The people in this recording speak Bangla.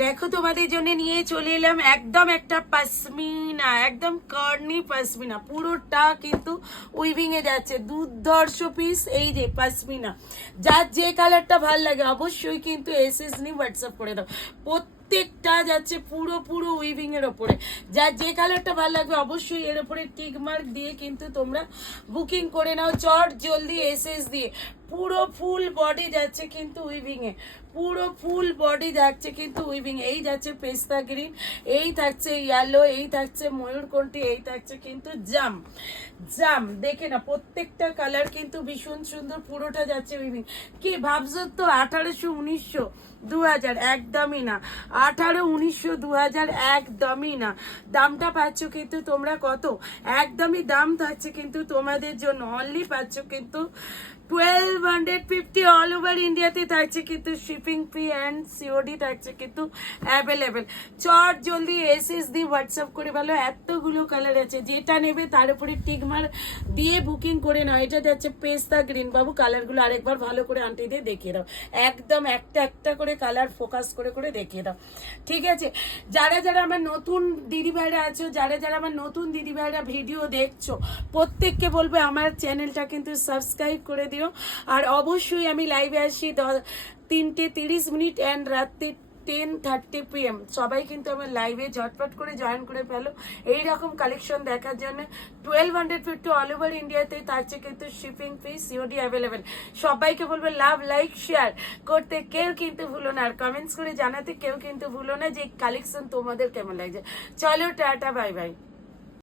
দেখো তোমাদের জন্য নিয়ে চলে এলাম একদম একটা পশমিনা, একদম কর্নি পশমিনা, পুরোটা কিন্তু উইভিং এ যাচ্ছে। দুর্ধর্ষ পিস, এই যে পশমিনা। যার যে কালারটা ভাল লাগে অবশ্যই কিন্তু এসএস নিয়ে হোয়াটসঅ্যাপ করে দাও। প্রত্যেকটা যাচ্ছে পুরো পুরো উইভিং এর ওপরে। যার যে কালারটা ভালো লাগবে অবশ্যই এর ওপরে টিক মার্ক দিয়ে কিন্তু তোমরা বুকিং করে নাও চট জলদি এসএস দিয়ে। পুরো ফুল বডি যাচ্ছে কিন্তু উইভিং এ, পুরো ফুল বডি যাচ্ছে কিন্তু উইভিং। এই যাচ্ছে পেস্তা গ্রিন, এই থাকছে ইয়েলো, এই থাকছে ময়ূরকণ্ঠী, এই থাকছে কিন্তু জাম জাম। দেখে না প্রত্যেকটা কালার কিন্তু ভীষণ সুন্দর, পুরোটা যাচ্ছে উইভিং। কি ভাবছো তো 1800, 1900, 2000 একদমই না। 18, 1900, 2000 একদমই না। দামটা পাচ্ছ কিন্তু তোমরা কত, একদমই দাম থাকছে কিন্তু তোমাদের জন্য অনলি পাচ্ছ কিন্তু 1250 অল ওভার ইন্ডিয়াতে থাকছে কিন্তু শিপিং ফি অ্যান্ড সিওডি থাকছে কিন্তু অ্যাভেলেবেল। চট জলদি এসএস দিয়ে হোয়াটসঅ্যাপ করে ভালো। এতগুলো কালার আছে, যেটা নেবে তার উপরে টিকমার দিয়ে বুকিং করে নাও। এটা যাচ্ছে পেস্তা গ্রিন। বাবু কালারগুলো আরেকবার ভালো করে আন্টি দিয়ে দেখিয়ে দাও, একদম একটা একটা করে কালার ফোকাস করে করে দেখিয়ে দাও, ঠিক আছে? যারা যারা আমার নতুন দিদি ভাইরা আছো, যারা যারা আমার নতুন দিদি ভাইরা ভিডিও দেখছো, প্রত্যেককে বলবে আমার চ্যানেলটা কিন্তু সাবস্ক্রাইব করে দিও। আর অবশ্যই আমি লাইভে আসি 3:30 অ্যান্ড রাত্রি 10:30 PM। সবাই কিন্তু আমার লাইভে ঝটপট করে জয়েন করে ফেলো এইরকম কালেকশন দেখার জন্য। 1250 অল ওভার ইন্ডিয়াতে থাকছে কিন্তু শিপিং ফি সিওডি অ্যাভেলেবেল। সবাইকে বলবো লাভ লাইক শেয়ার করতে কেউ কিন্তু ভুলো না, আর কমেন্টস করে জানাতে কেউ কিন্তু ভুলো না যে কালেকশন তোমাদের কেমন লাগছে। চলো টাটা, বাই বাই।